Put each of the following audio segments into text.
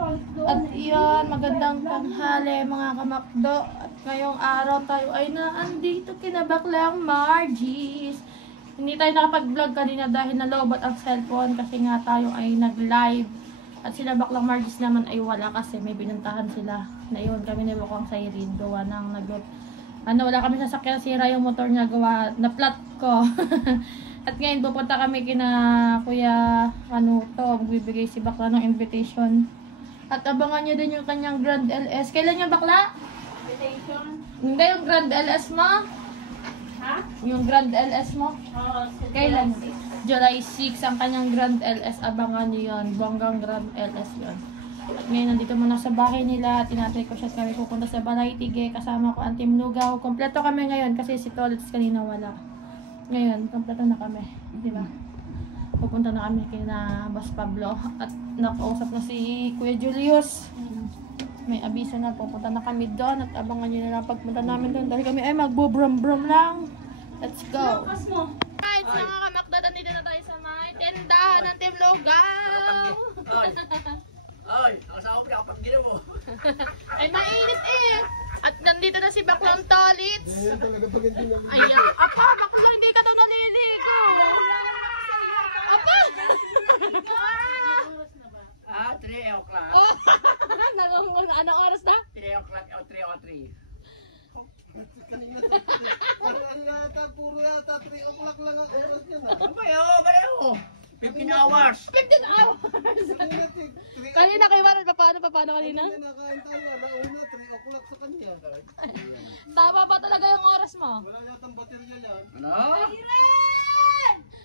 At iyon, magandang tanghali mga kamakdo. At ngayong araw tayo ay naandito kina Baklang Margies. Hindi tayo nakapag-vlog kanina dahil nalobat ang cellphone kasi nga tayo ay nag-live. At sila Baklang Margies naman ay wala kasi may binuntahan sila. Na iyon kami ni Bukang Sayrin gawa ng wala kami sasakyan, sira yung motor niya gawa na flat ko. At ngayon pupunta kami kina Kuya magbibigay si Bakla ng invitation. At abangan niyo din yung kanyang Grand LS. Kailan yung Bakla? Invitation? Hindi, yung Grand LS mo? Ha? Yung Grand LS mo? Oo, Kailan? July 6 ang kanyang Grand LS. Abangan niyo yun. Bonggang Grand LS yun. At ngayon nandito muna sa bahay nila. Tinatay ko siya kami pupunta sa Balay Tige. Kasama ko ang Team Lugaw. Kompleto kami ngayon kasi si Tolitz kanina wala. Ngayon, kompleto na kami. Diba? Pupunta na kami kina Boss Pablo. At nakausap na si Kuya Julius. May abiso na. Pupunta na kami doon. At abangan nyo na lang pagpunta namin doon. Dahil kami ay magbubrum-brum lang. Let's go! Guys, mga kamakdad, nandito na tayo sa may tindahan ng Team Lugaw. Ay, ang asawa mo nakapag-gina mo. Ay, mainit eh. At nandito na si Baklang Tolitz. Ayan talaga pag hindi naliligo. Ayan. Apa, Baklang, hindi ka daw naliligo. Apa! 3 o'clock. Oh, anong oras na? 3 o'clock o 3 o 3. Kanina yata, puro yata, 3 o'clock lang ang oras niya na. Ano ba yun? Pareho. 15 hours. 15 hours. Kanina kay Warren, paano kanina? Nakain tayo, nauna, 3 o'clock sa kanya. Tama ba talaga yung oras mo? Wala yatang baterya yan. Ano?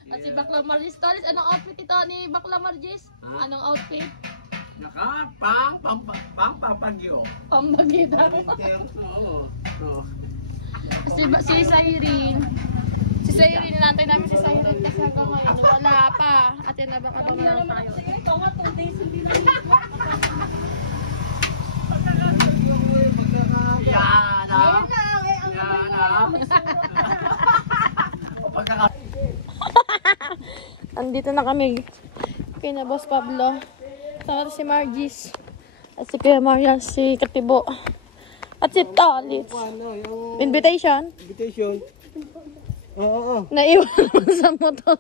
At si Baklang Margies Tolitz, anong outfit ito ni Baklang Margies? Ha? Anong outfit? Pang-papagyo. Pambagita. Oo. Si Sayrin. Si Sayrin, nilantay namin si Sayrin kasi hanggang ngayon wala pa. At yun, abang-abang lang tayo. Yan ah. Andito na kami kina Boss Pablo. Sama si Margies. At si Kuya Marian, si Katibo. At si Tolitz. Ano, yung Invitation? invitation. Oo. Naiwan mo sa motor.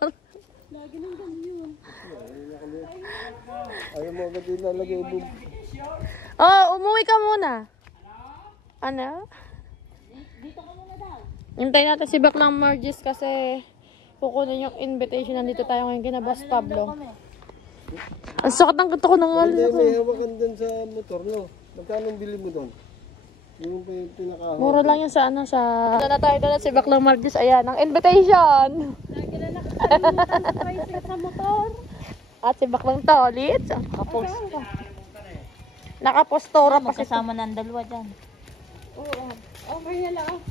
Ayaw mo agad yung lalagay mo. Oh, umuwi ka muna. Ano? Hintayin natin si Baklang Margies kasi kukunin yung invitation. Nandito tayo ngayon kina Boss Pablo. Ang sakit ng gusto ko ng Hindi, alis ko. may hawakan dun sa motor, no? Magkano ang bili mo dun? Yung pinaka... Mura lang yan sa ano, sa... Ano na tayo doon si Baklang Margies. Ayan, ang invitation. Lagi na nakakalimutan sa motor. At si Baklang Tolitz. Nakapostora pa si Kasama ng dalawa dyan. Oo. Okay na lang.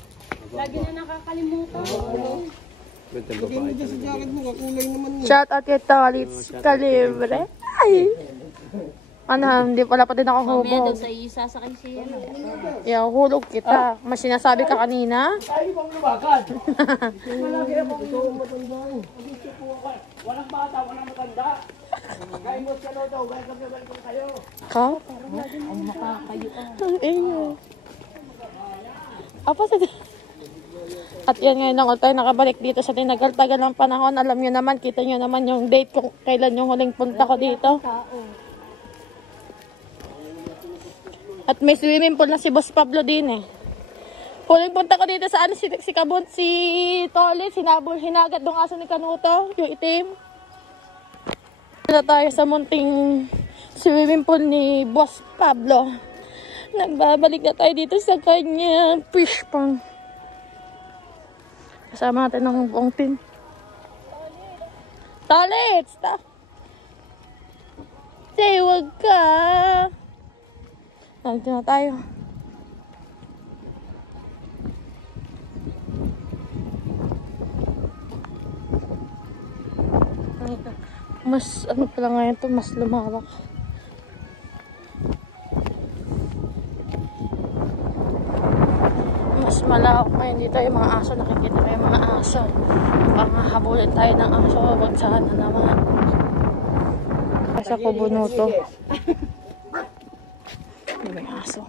Lagi na nakakalimutan. Lagay mo dyan sa jacket mo, kakulay naman yun. Shout out kay Tolitz. Kalibre. Ay! Ano, wala pa din ako Mamaya hubog. daw sa isa sa kayo siya. Yung hulog kita. Mas sinasabi ka kanina. Ay, ibang lumakan. Walang bata, walang matanda. Kaya mo siya daw, kaya kami balik kayo. Ha? Ang makakayo. Ang ingay. Apa sa... At yan ngayon ako tayo nakabalik dito sa tinagal-tagal ng panahon. Alam nyo naman, kita nyo naman yung date kung kailan yung huling punta ko dito. At may swimming pool na si Boss Pablo din eh. Huling punta ko dito sa ano, si Kabut, si Tolitz, hinagat dong aso ni Kanuto, yung itim. Dito tayo sa munting swimming pool ni Boss Pablo. Nagbabalik na tayo dito sa kanya fish pond. Kasama natin ng buong team. Tolitz! Say, wag ka! Nandito na tayo. Mas, ano pala ngayon to, mas lumawak. Mas malawak ngayon dito yung mga aso. Nakikita ko yung mga aso. Panghahabulin tayo ng aso. Wag sana naman. Sa Kubunuto. Daming aso.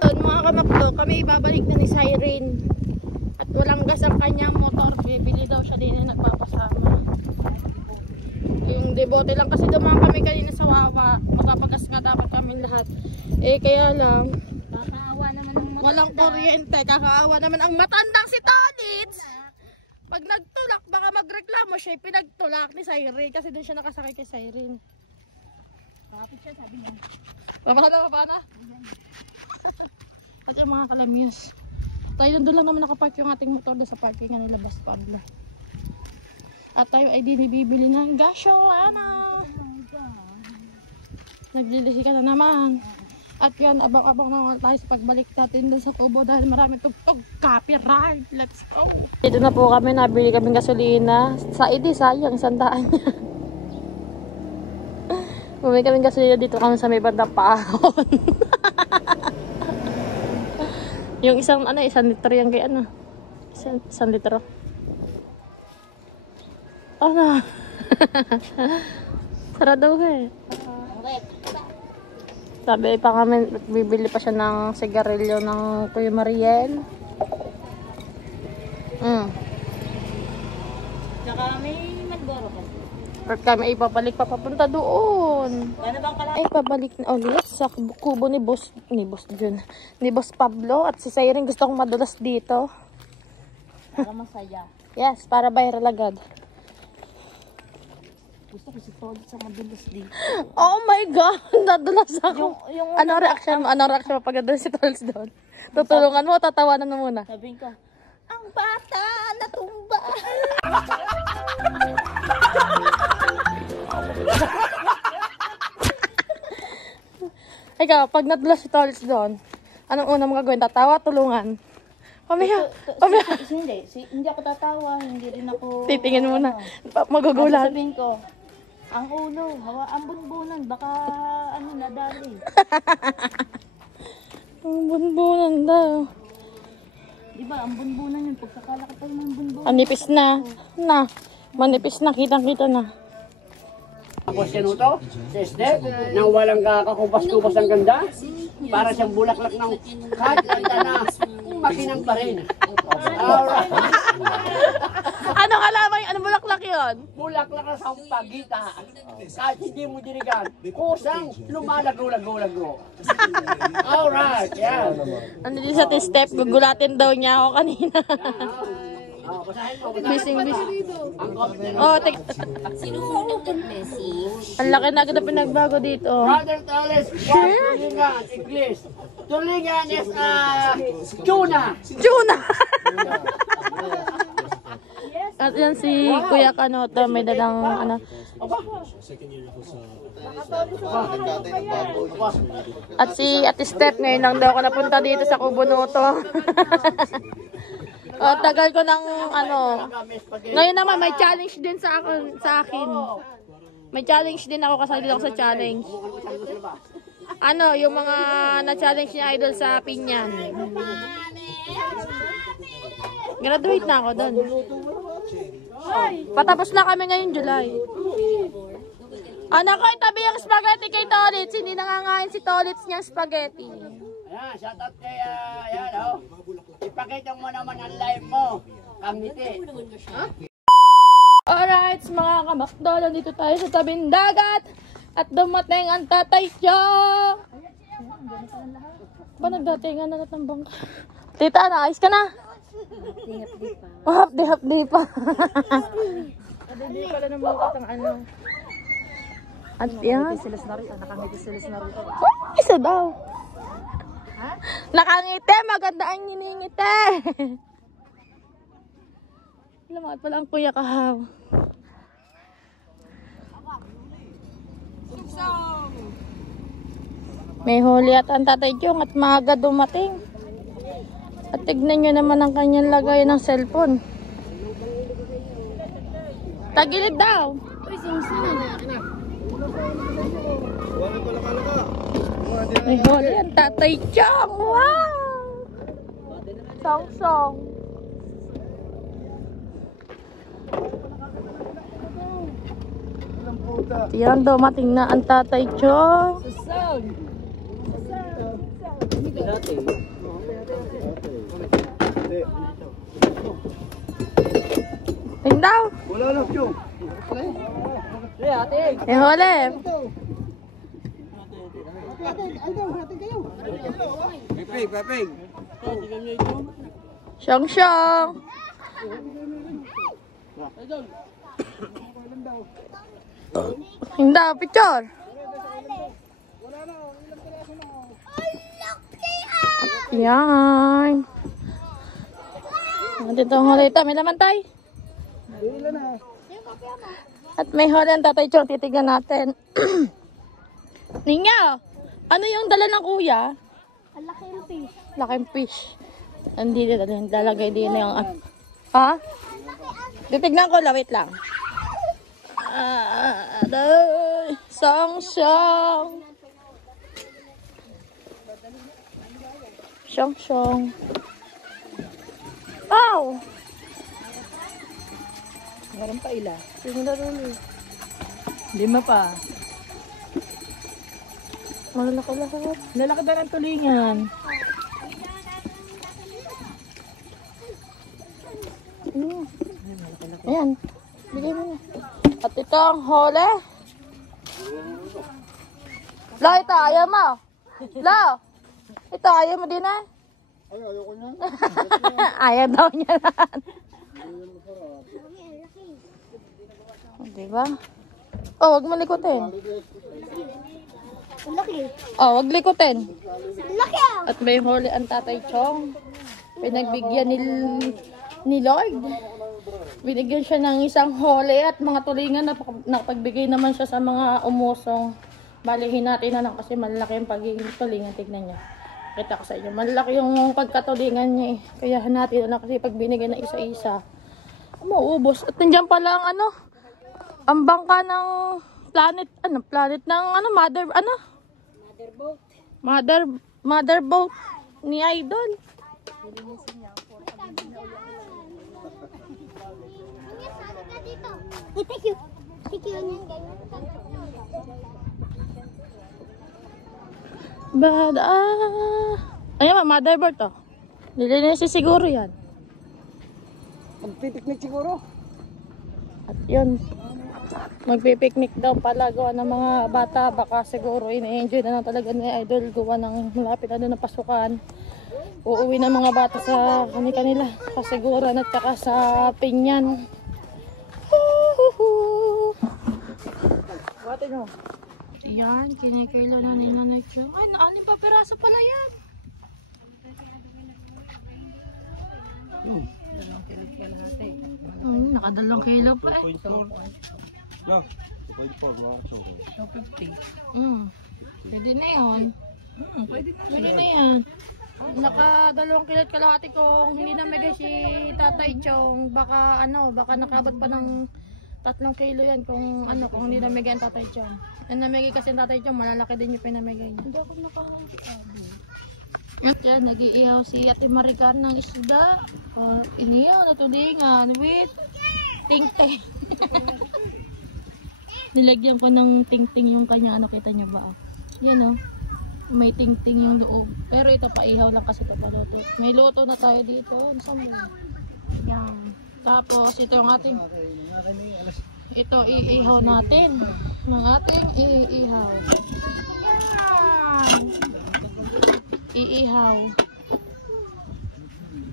Doon mga kamakdo, kami ibabalik na ni Siren. At walang gas ang kanyang motor. Bibili daw siya din na nagpapasama. Yung debote lang kasi dumaan kami kanina sa Wawa. Magpapagas nga dapat kami lahat. Eh kaya lang, Kakaawa naman ng mga walang kuryente. Kakaawa naman ang matandang si Tonits. Pag nagtulak, baka magreklamo siya. Pinagtulak ni Siren kasi doon siya nakasakay kay Siren. kapit siya, sabi niya. Baba na. At yung mga kalamyos. Tayo doon lang naman nakapark yung ating motor doon sa parkingan nila Boss Pablo. At tayo ay dinibibili ng gasolina. Naglilisi ka na naman. At yan, abang-abang naman tayo sa pagbalik natin doon sa tubo dahil marami tugtog copyright. Let's go! Dito na po kami, nabili kaming gasolina. Sa ID, sayang, 100 niya. Bumili kaming gasolina dito kami sa may bandang paahon. Yung isang litro yan kay ano? Isang litro. Ano? Sarado eh. Sabi pa kami, bibili pa siya ng sigarilyo ng Kuya Mariel. Tsaka may Malboro ka. At kami ipabalik pa papunta doon. Gano'n bang kala? Ay, pabalik na ulit sa kubo ni Boss Jun. Ni Boss Pablo. At si Siren gusto kong madulas dito. Para masaya. Yes, para viral agad. Gusto ko si Tolid sa madulas dito. Oh my God! Nadulas ako. Yung Anong reaction mo? Anong reaction mo pag nadulas si Tols doon? Tutulungan mo o tatawanan mo muna? sabihin ko, ang bata natumba. Ikaw, pag nadulas si Tols doon, anong una mong gagawin? Tatawa, tulungan? Pamaya. Hindi ako tatawa, hindi rin ako... Titingin mo na. Magugulat. Sabihin ko, ang ulo, ang bunbunan, baka nadali. Ang bunbunan daw. Diba, ang bunbunan yun, pagkakalaki pa yung bunbunan. Manipis na. Manipis na. Kitang-kita na. Ako sinuto, si Steph, nang walang kakakubas-kubas ng ganda, para siyang bulaklak ng kahit ganda na makinang pa rin. Alright. Anong alaman yun? Anong bulaklak yun? Bulaklak na sa pagita. Kahit hindi mo dirigan, kusang lumalago-lago-lago. Alright, yan. Ano din sa step, gugulatin daw niya ako kanina. Basahin mo. Bising. Ang comment nila. Oh, Sino mo nag-message? ang laki na agad na pinagbago dito. Brother Tales, Tulingan, English. Tulingan is tuna. Juna! At yan si Kuya Kanoto, may dalang ano. At si Ate Steph, ngayon lang daw ako napunta dito sa Kubunoto. Tagal ko ng ano. Ngayon naman may challenge din sa akin. May challenge din ako, kasali din ako sa challenge. Ano, yung mga na-challenge ni Idol sa Pinyan. Graduate na ako doon. Patapos na kami ngayon July. Anak ko, itabi yung spaghetti kay Tolitz. Hindi nangangain si Tolitz niyang spaghetti. Ayan, shoutout kay, ayan, oh. Ipakita mo naman ang live mo. Kamiti. Alright, mga kamakdol, dito tayo sa tabing dagat. At dumating ang tatay Chong. Ba, nagdatingan na ng bangka. Tita, naayos ka na? Hapdi pa. Hindi pala ng bangka ang ano. At yan. Isa daw. Nakangiti, maganda ang niningiti. Lamat pala ang Kuya Kahaw. May huli at ang tatay Chong at maaga dumating. At tignan nyo naman ang kanyang lagay ng cellphone. Tagilid daw. May huli ang tatay Chong. Wow! Song. Yan, dumating na ang tatay Chong. Ate. Ting daw. Wala na, Chong. Ate. Huli. Pepeng, pepeng. Siyang siyang. Ting daw, picture. Yan. Dito ang huli ito. May laman tayo. At may huli ang tatay Chong. Titignan natin. Ninyo, ano yung dala ng kuya? Laking fish. Laking fish. Hindi lalagay din yung... Ha? Titignan ko. Wait lang. Song. Siyong. Ow! Meron pa ila. Lima pa. Malalaki. Lalaki ba ng tulingan? Ayan. Bigay mo na. At ito ang hole. Lo, ito ayaw mo. Lo, ito ayaw mo din eh. Ay, ayoko niya. Ayaw daw niya na. Diba? Oh, wag mo likutin. Laki. Oh, wag likutin. Laki ah. At may huli ang tatay Chong. Pinagbigyan ni Lord. Binigyan siya ng isang huli at mga tulingan na nakapagbigay naman siya sa mga umusong. Balihin natin na lang kasi malaki yung pagiging tulingan. Tignan niya. Kita ko sa inyo. Malaki yung pagkatulingan niya eh. Kaya natin na lang kasi pag binigyan na isa-isa, mauubos. At nandiyan pala ang ang bangka ng planet ng mother boat ni Idol. Thank you. Ayan, motherboard to. Nilinisin siguro yan. Magpipiknik siguro. At yun, magpipiknik daw pala gawa ng mga bata. Baka siguro ina-enjoy na lang talaga ni Idol gawa ng malapit na doon na pasukan. Uuwi ng mga bata sa kanila sa Siguran at saka sa Pinyan. Bate no. Yan, kinikilo na ni Nanay Chong. Ay, naanin pa piraso pala yan. Nakadalawang kilo pa eh. No, 2.4 mga Chong. 250. Pwede na yun. Pwede na yan. Nakadalawang kilo at kalahati kung hindi namigay si Tatay Chong. Baka nakabot pa ng 3 kilo yan kung hindi namigay ang Tatay Chong. Yung namigay kasi ang Tatay Chong, malalaki din yung pinamigay niya. Hindi ako nakahanti. At yan, nag-iihaw si Ate Maricar ng isda. Inihaw na tulingan with ting-ting. Nilagyan ko ng ting-ting yung kanya, kita nyo ba? Yan may ting-ting yung loob. Pero ito paihaw lang kasi papaluto. May luto na tayo dito. Yan. Tapos ito yung ating iihaw natin. Ng ating iihaw. Yan. Iihaw.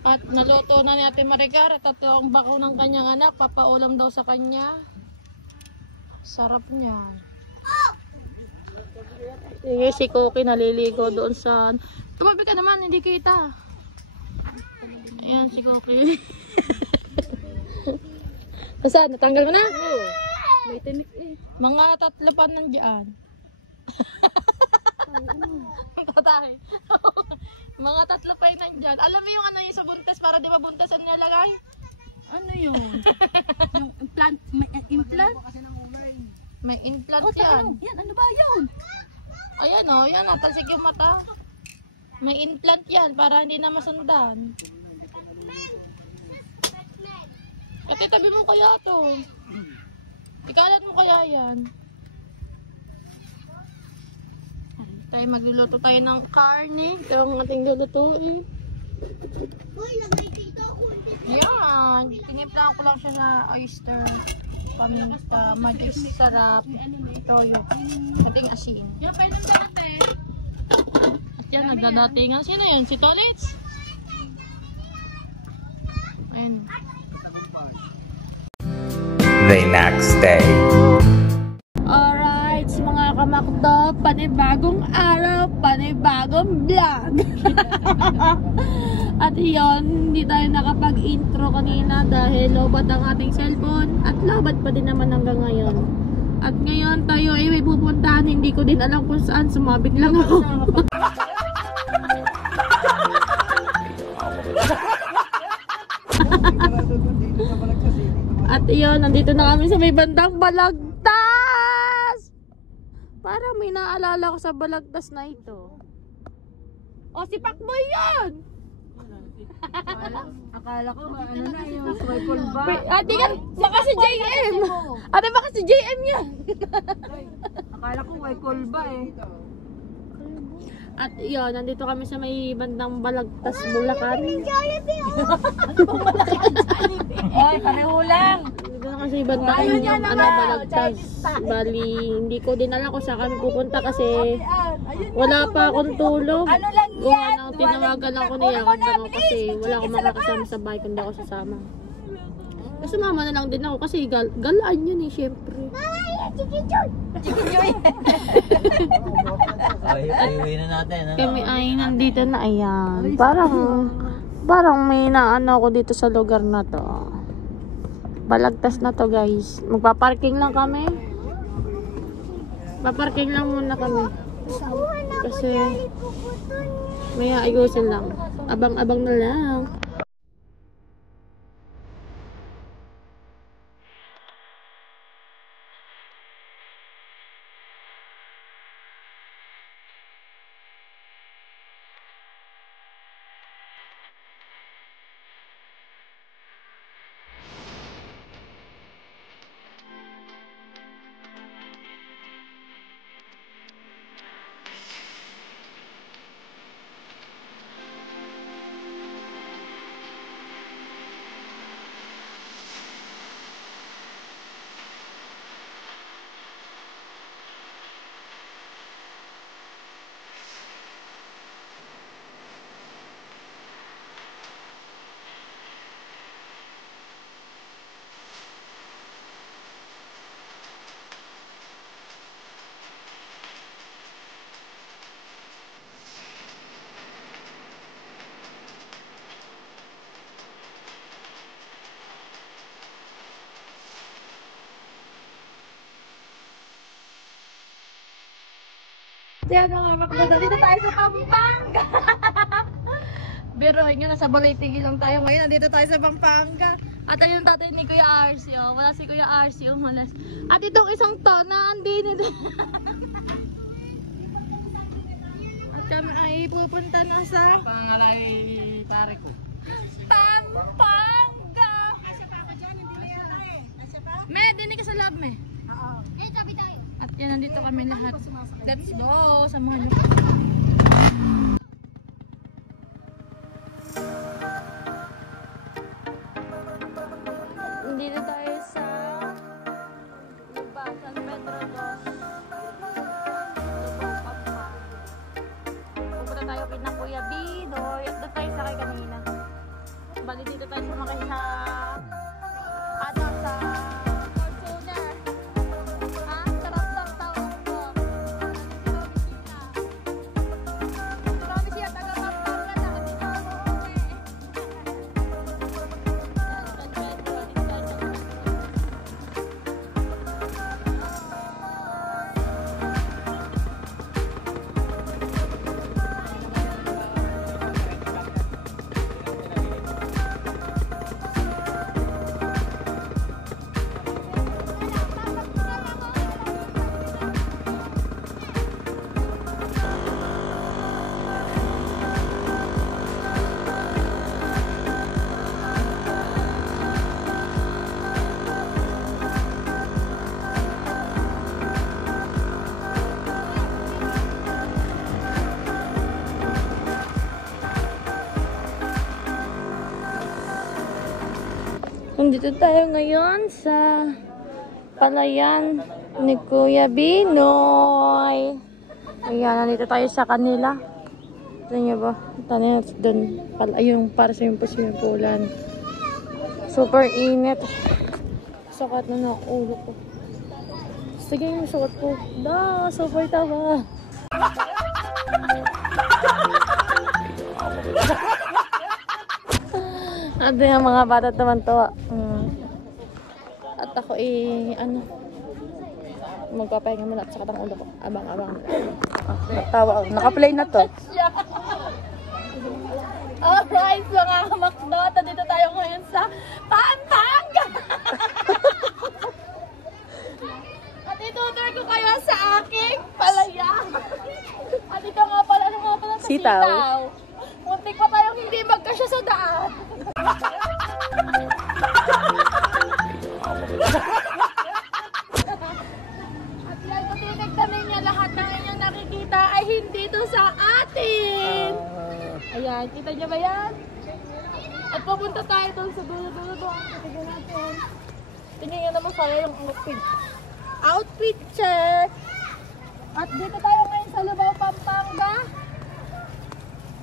At naluto na ni Ate Maricar. At ito ang bakaw ng kanyang anak. Papaulam daw sa kanya. Sarap niya. Sige, si Cookie naliligo doon sa... Tumabi ka naman, hindi kita. Ayan si Cookie. Saan? Natanggal mo na? Oo. May tinik eh. Mga 3 pa nandiyan. Tatay. Mga 3 pa yung nandyan. Alam mo yung yung sa buntes para di ba buntes ang nilagay? Ano yun? Yung implant? May implant? May implant yan. Yan, ano ba yun? Ayan yan natalsik yung mata. May implant yan para hindi na masundan. Kasi tabi mo kaya to. Ikalat mo kaya yan. tayo magluluto tayo ng karne. Ito ang ating lulutuin. Yan. Tinimpla ko lang siya sa oyster. Paminta. Magis sarap. Toyo. Ating asin. At yan, nagdadatingan. Sino yan? Si Tolits? Ayun. The next day. Alright, mga kamakdo, panibagong araw, panibagong vlog. At yun, hindi tayo nakapag-intro kanina dahil lobat ang ating cellphone at lobat pa din naman hanggang ngayon. At ngayon tayo ay may pupuntahan, hindi ko din alam kung saan, sumabit lang ako. At yun, nandito na kami sa may bandang Balagtas! Parang may naalala ko sa Balagtas na ito. O, si Pakboy yun! Akala ko ba ano na yung rifle ba? Ate ka, baka si JM! Ate, baka si JM yan! Akala ko rifle ba eh. At yun, nandito kami sa may bandang Balagtas, Bulacan. Ay, pareho lang. Dito na kasi bandang Balagtas. Bali, hindi ko din alam kung saan kami pupunta kasi wala pa akong tulog. Ano lang Kung yan? ano, tinawagan ako niya kasi wala akong makakasama sa bahay kundi ako sasama. Kasi mama na lang din ako kasi galaan yun eh, syempre. Ay, na natin. Ano? Kami ay nandito na, ayan. Parang may naano ako dito sa lugar na to. Balagtas na to, guys. Magpa-parking lang kami. Paparking lang muna kami. Kasi may ayusin lang. Abang-abang na lang. Diyan mga makakita, dito tayo sa Pampanga. Pero nga nasa Balay-Tigi lang tayo ngayon. Dito tayo sa Pampanga. At ayun tatay ni Kuya RC. Oh. Wala si Kuya RC umalas. At itong isang to na andin ito. At kami ay pupunta na sa Pangalay pare ko. Pampanga. Me, dinig ka sa loob, me. At yan, nandito kami lahat. Let's go! Samahan niyo. Nandito tayo sa San Pedro Dos. Pupunta tayo kina Kuya Bidoy. At doon tayo sakay kanina. Bali dito tayo sumakay sa sa Fortuner. Sarap lang tao ko. Marami siya taga Pampanga na dito ako San Pedro. Nandito tayo ngayon sa palayan ni Kuya Binoy. Ayan, nandito tayo sa kanila. Ito niyo ba? Tanay doon pala yung para sa yung pulan. Super init. Sakat na ng ulo ko. Sige yung sukat ko. Da, super tawa. At yung mga bata naman to. At ako magpapahinga muna at sakat ang ulo ko. Abang-abang. Tawa. Naka-play na to. Alright, mga kamakdota. Dito tayo ngayon sa Pampanga. At itutur ko kayo sa aking palayan. At ito nga pala, sa sitaw. Muntik pa tayong hindi magkasya sa daan. At yan, kung titignan niya lahat ng inyong nakikita ay hindi to sa atin. Ayan, kita niyo ba yan? At pupunta tayo doon sa dulo-dulo doon. Tignan natin. Tingnan niyo naman saya yung outfit. Outfit check! At dito tayo ngayon sa Lubao, Pampanga.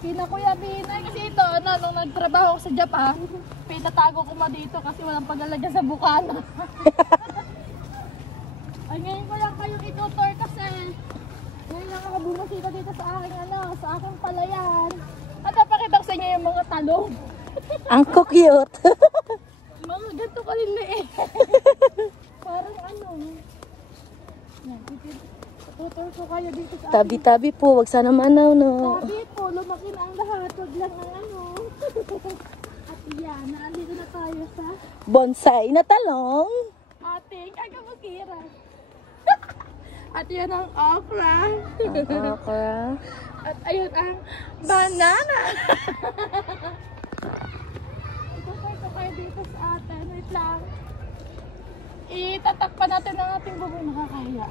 Kina Kuya Binoy. Kasi ito, nung nagtrabaho ko sa Japan, pinatago ko dito kasi walang paglalagyan sa bukana. Ay, ngayon ko lang kayong itutor kasi ngayon lang ako bumasita dito sa aking sa aking palayan. At napakita ko sa inyo yung mga talong. Ang cute. Mga ganito kaliliit. Parang tutor ko kayo dito sa Tabi-tabi po, wag sana manaw, no. Tabi po, lumaki na ang lahat. Wag lang ang At yan, nandito na tayo sa Bonsai na talong. ating agabukira. At yan ang okra. Okra. At ayun ang banana. Itutur ko kayo dito sa atin. Wait lang. Itatakpan natin ang ating bubong. Nakakahiya.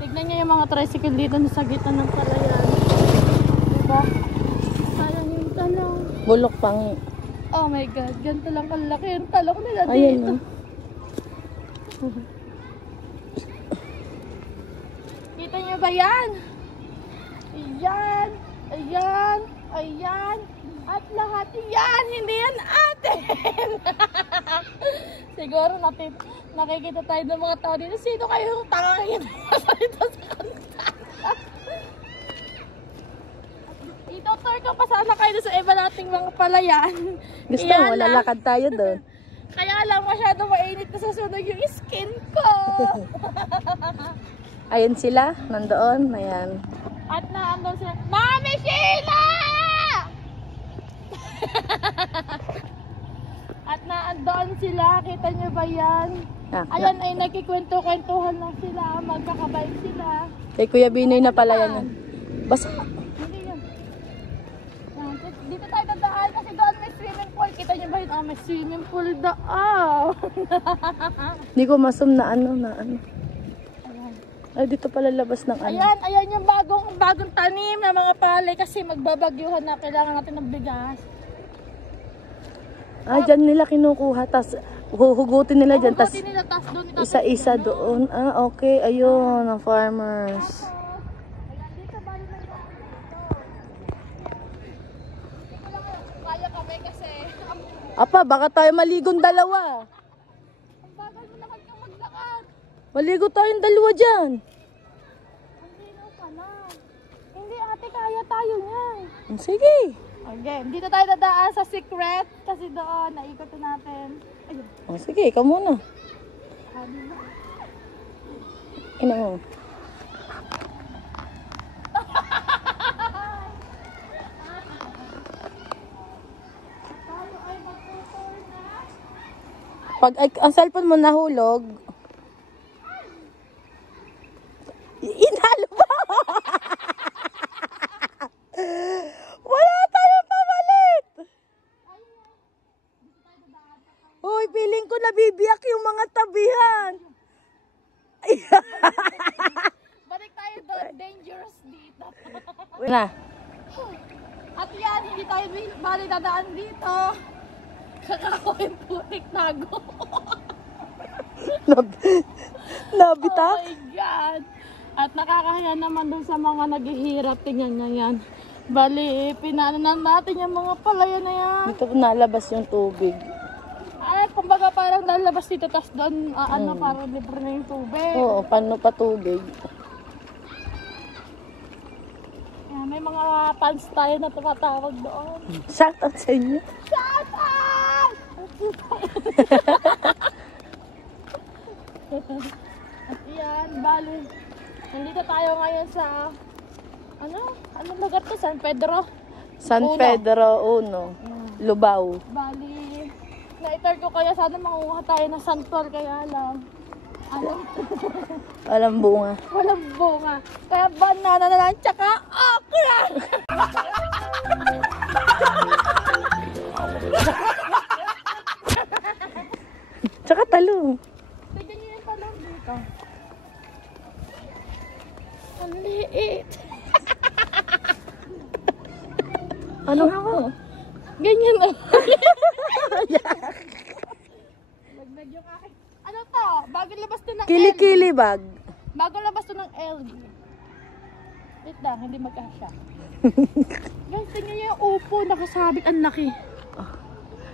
Tignan niyo yung mga tricycle dito sa gitna ng palayan. Diba? Sayang yung talong. Bulok pang. Oh my God, ganito lang kalaki yung talong nila dito. Ayun. Kita niyo ba yan? Ayan, ayan, ayan. At lahat yan, hindi yan atin. Siguro nakikita tayo ng mga tao dito. Sino kayo yung tangangin dito sa kanta? Itutur ko pa sana kayo sa iba nating mga palayan. Gusto mo, lalakad tayo doon. Kaya lang masyado mainit na sa sunog yung skin ko. Ayun sila, nandoon. Ayan. At naandun sila. Mami Sheila! At naandun sila. Kita nyo ba yan? Ayan ay nagkikwento-kwentuhan lang sila. Magkakabay sila. Kay Kuya Binoy na pala yan. Basta. Hindi yan. Dito tayo dadaan kasi doon may swimming pool. Kita nyo ba yun? May swimming pool doon. Hindi ko masum na ano. Ay, dito pala labas ng Ayan yung bagong tanim na mga palay kasi magbabagyuhan na kailangan natin ng bigas. Dyan nila kinukuha. Tapos huhugutin nila dyan. Tapos Hugutin nila, tas doon isa-isa doon. Okay. Ayun, ang farmers. Ayan, dito bali na ito. Kaya kami kasi Apa, baka tayo maligong dalawa. ang bagal mo naman kang maglakad. Maligo tayong dalawa dyan. Hindi na pala. Hindi ate, kaya tayo niyan. Sige. Again, dito tayo dadaan sa secret kasi doon naikot natin. Ayun. Sige, ikaw muna. Sabi mo. Ina mo. Tayo ay magtutur na. Pag ang cellphone mo nahulog, inalo ba? Wala tayong pamalit. Uy, feeling ko nabibiyak yung mga tabihan. Balik tayo doon, dangerous dito. Na. At yan, hindi tayo bali dadaan dito. Kakawin putik tago. Nabitak? Oh my God! At nakakahiya naman dun sa mga naghihirap. Tingnan nga yan. Bali, pinaanan natin yung mga palaya na yan. Dito nalabas yung tubig. Ay, kumbaga parang lalabas dito, tapos doon, parang libre na yung tubig. Oo, paano pa tubig? Ayan, may mga fans tayo na tumatawag doon. Shout out sa inyo. Shout out! At yan, bali. Nandito tayo ngayon sa, anong lugar to? San Pedro? San Uno. Pedro Uno. Lubao. Bali, na-itar ko kaya sana manguha tayo ng santol, kaya lang. Walang bunga. Walang bunga. Kaya banana na lang, tsaka okra! Tsaka talong. Tignan niyo yung talong dito. Ang liit. Ano nga mo? Ganyan na. Laglag yung akin. Ano to? Bago labas to ng Kili-kili bag. Bago labas to ng LG. Wait lang, hindi magkasya. Guys, tingnan niyo yung upo. Nakasabit. Ang laki.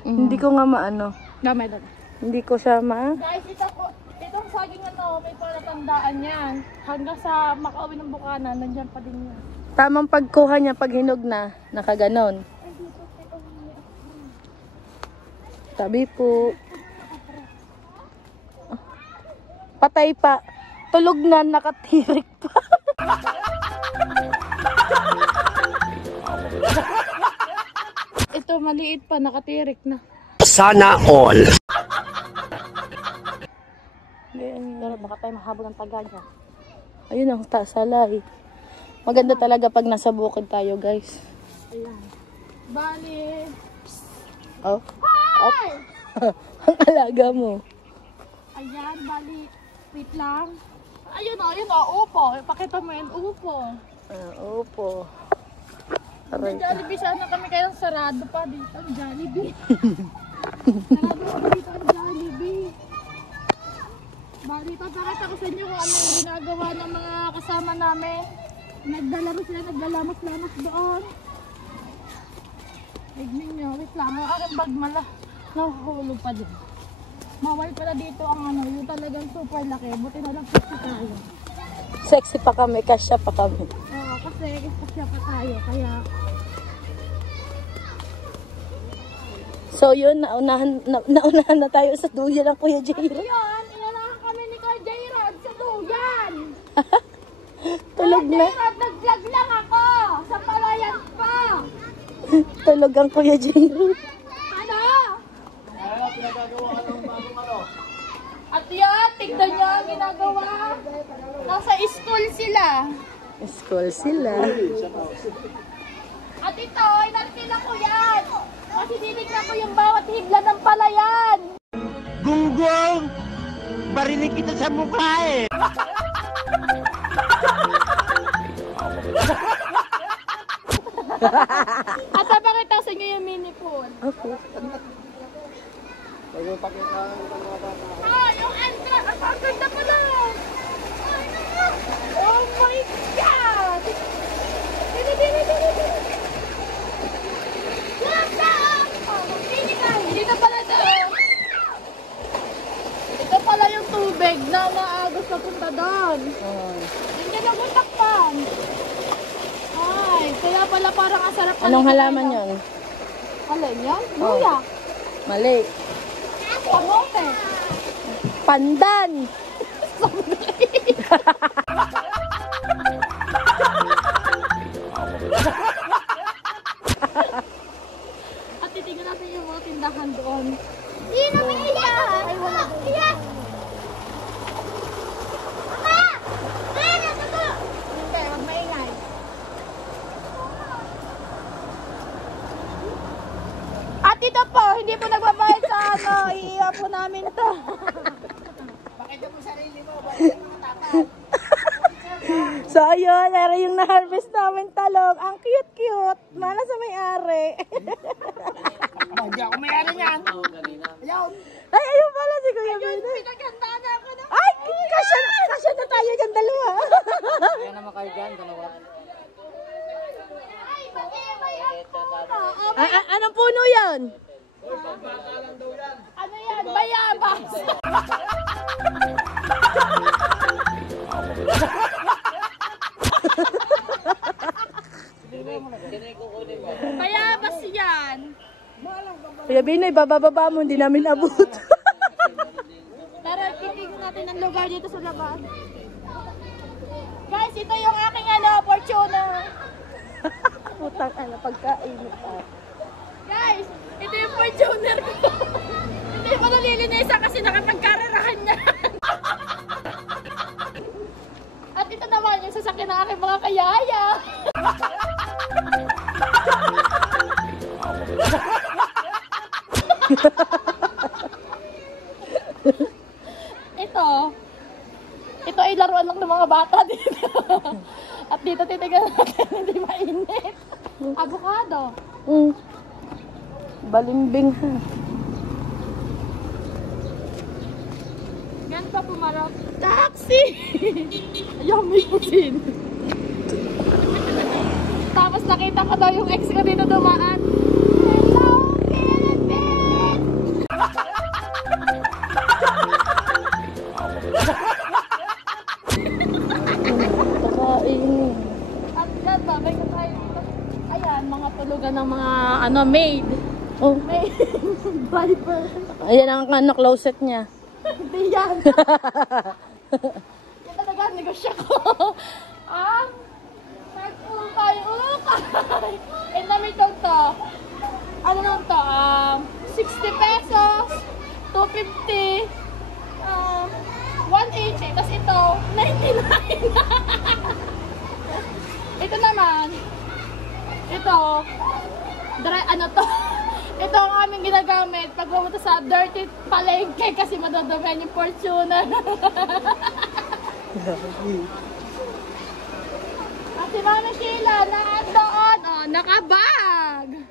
Hindi ko nga maano. Gamay doon. Hindi ko siya Guys, itong saging may palatandaan yan. Hanggang sa makauwi ng bukana, nandyan pa din yan. Tamang pagkuha niya pag hinog na, nakaganon. Tabi po. Patay pa. Tulog na, nakatirik pa. Ito, maliit pa, nakatirik na. Sana all. Pero baka tayo mahabol ng taga niya. Ayun ang salay. Maganda talaga pag nasa bukid tayo, guys. Ayan. Bali. Oh. Hi! Ang alaga mo. Ayan, bali. Wait lang. Ayun upo. Pakita mo yan, upo. Opo. May Jollibee, sana kami kayang sarado pa dito. Ang Jollibee. Sarado pa dito ang Jollibee. Bali, papakita ko sa inyo kung ano yung ginagawa ng mga kasama namin. Naglalaro sila, naglalamas-lamas doon. Tignan nyo, wait lang. Ang aking bag nahuhulog pa din. Mawal pala dito ang yung talagang super laki. Buti na lang kasi tayo. Sexy pa kami, kasya pa kami. Oo, kasi kasya pa tayo. Kaya, So yun, naunahan na tayo sa duyan ng Kuya Jairo. yun, inanahan kami ni Kuya J-Rod sa duyan. Tulog na. J-Rod, nag-vlog lang ako. Sa palayan pa. Tulog ang Kuya Jairo. Ano? At yan, tignan nyo ang ginagawa. Nasa school sila. School sila. At ito, inarkila ko yan. Kasi dinignan ko yung bawat hibla ng palayan. Gunggong! Barinig kita sa mukha eh! At napakita ko sa inyo yung mini pool. Okay. Ah, yung entrance. Ang ganda pala. Oh my God! Dito. Dito pala doon. Ito pala yung tubig na naagos na punta doon. Hindi na butakpan. Ay, kaya pala parang ang sarap. Anong halaman yun? Alin yun? Luya. Mali. Kamote. Pandan! At titignan natin yung mga tindahan doon. Hindi na may tindahan. Ay, wala doon. Mama! Ano ito? Hindi, huwag maingay. At ito po, hindi po nagbabayad sa iiya po namin to. Sayang. Ayun, era yung na-harvest namin talong. Ang cute-cute. Mana sa may-ari. Hindi ako mayari niyan. Ay, ayun pala si Kuya Bino. Pinaghandaan na ako na. Ay, kasya na tayo dyan dalawa. Kaya naman kayo dyan, dalawa. Ay, bakit may ako? Anong puno yan? Ano yan? Bayabas! Bayabas yan! Kuya Bino, bababa mo. Hindi namin abot. Tara, titignan natin ang lugar dito sa labas. Guys, ito yung aking Fortuner. Putang pagkain. Guys, ito yung Fortuner ko. Hindi pa nalilinisan kasi nakapagkarerahan niya. At ito naman yung sasakyan ng aking mga kayaya. Ito ay laruan lang ng mga bata dito. At dito titigan natin, hindi mainit. Avocado. Balimbing ha. Ganun pa pumarap. Taxi! Ayaw, may pusin. Tapos nakita ko daw yung ex ko dito dumaan. Hello, Philippines! Pakainin. At dyan, babay ko tayo dito. Ayan, mga tulugan ng mga maid. Oh, Maid. Viper. ayan ang closet niya. Hindi yan. Yan talaga ang negosyo ko. Nag-ukay-ukay. And namin to. Ano lang to? 60 pesos. 250. 180. Tapos ito, 99. Ito naman. Ito. Ano to? Ito ang aming ginagamit pag pumunta sa dirty palengke kasi madadamihan yung Fortuner. At si Mami Sheila, nandoon, nakabag.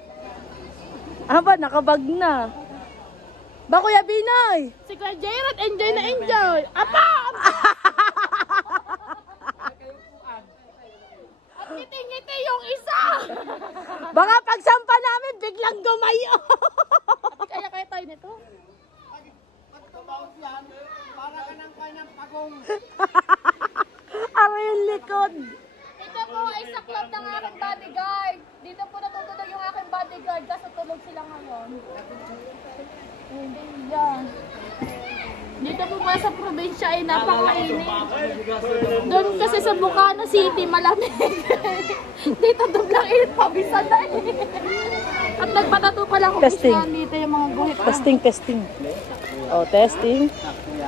Aba, nakabag na. Ba, Kuya Binoy? Si Kuya Jared, enjoy na enjoy. Apa! At ngiti-ngiti yung isa. Baka pagsampa namin, biglang gumayo. Kaya tayo nito. Pagkabaot yan, para ka ng kanyang pagong. Aro yung likod. Ito po ay sa club ng aking bodyguard. Dito po natutulog yung aking bodyguard kasi tulog sila ngayon. Hindi yan. Dito po ba sa probinsya ay napakainit. Doon kasi sa Bukana City malamig. Dito doblang init pabisan na eh. At nagpatato pa lang ako Testing. dito yung mga guhit. Testing. Oh, testing.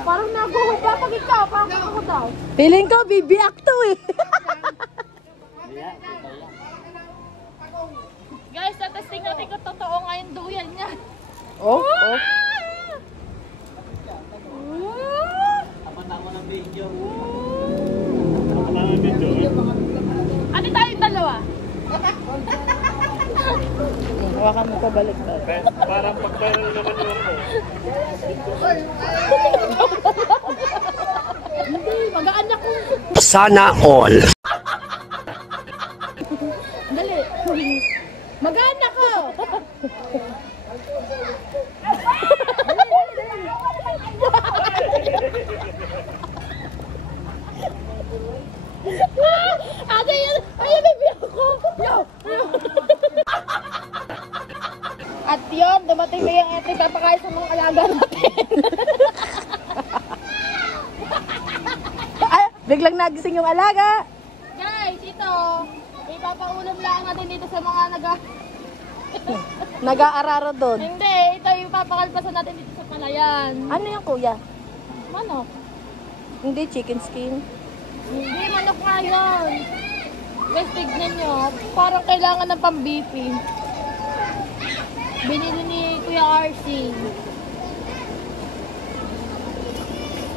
Parang naguhit ka pag ikaw. Parang ako daw. Feeling ko, bibiyak to eh. Guys, testing natin kung totoo nga yung duyan niya. Oh. Ano tayong dalawa? Hawakan mo pa balik. Parang pagkaroon naman yung ako. Hindi, magaan ako. Sana all. Dali. Magaan ako. Ate, ayun, baby ako. Yo. At yun, dumating na yung ating papakain sa mga alaga natin. Ay, biglang nagising yung alaga. Guys, ito, ipapaulam lang natin dito sa mga Nag-aararo doon. Hindi, ito yung papakalpasan natin dito sa palayan. Ano yung kuya? Manok. Hindi, chicken skin. Hindi, manok nga yun. Guys, tignan nyo. Parang kailangan ng pang-beefing. Binili ni Kuya RC.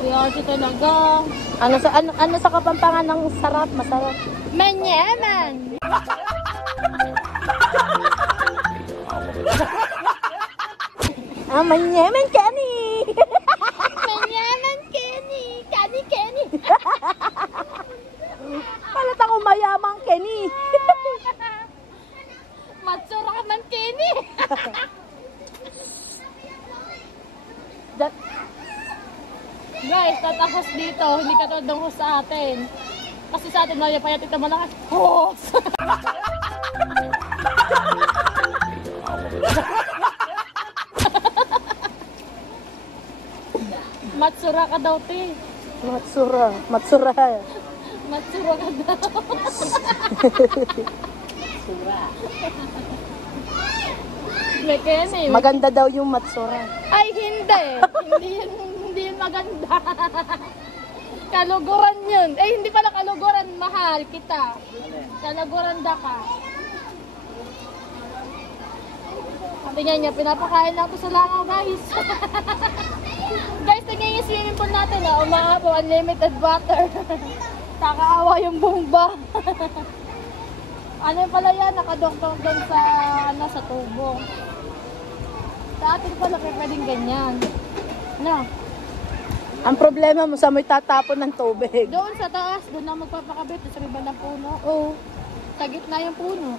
Kuya Grabe talaga. Ano sa Kapampangan ng sarap, masarap? Manyaman! Manyaman, Kenny! Manyaman, Kenny! Kenny! Palit ako mayamang Kenny. Matsura ka man, Kenny! That, Guys, tatapos dito, hindi ka tulad ng host sa atin. Kasi sa atin, maya payat ito malakas. Host! Matsura ka daw, te. Matsura. Matsura ka daw. May Kenny. Maganda daw yung matsura. Ay, hindi. Hindi yun maganda. Kaluguran yun. Eh, hindi pala kaluguran. Mahal kita. Kaluguran da ka. Tingnan niya, pinapakain na ako sa langaw, guys. Guys, tingnan yung swimming pool natin. Umaapo, unlimited water. Nakaawa yung bomba. Ano yung pala yan? Nakadoktor doon sa, sa tubo. Sa atin pala pwedeng ganyan. No. Ang problema mo sa may tatapon ng tubig. Doon sa taas, doon na magpapakabit sa riba ng puno. Oo. Sa gitna yung puno.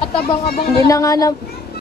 At abang-abang Hindi na nga na,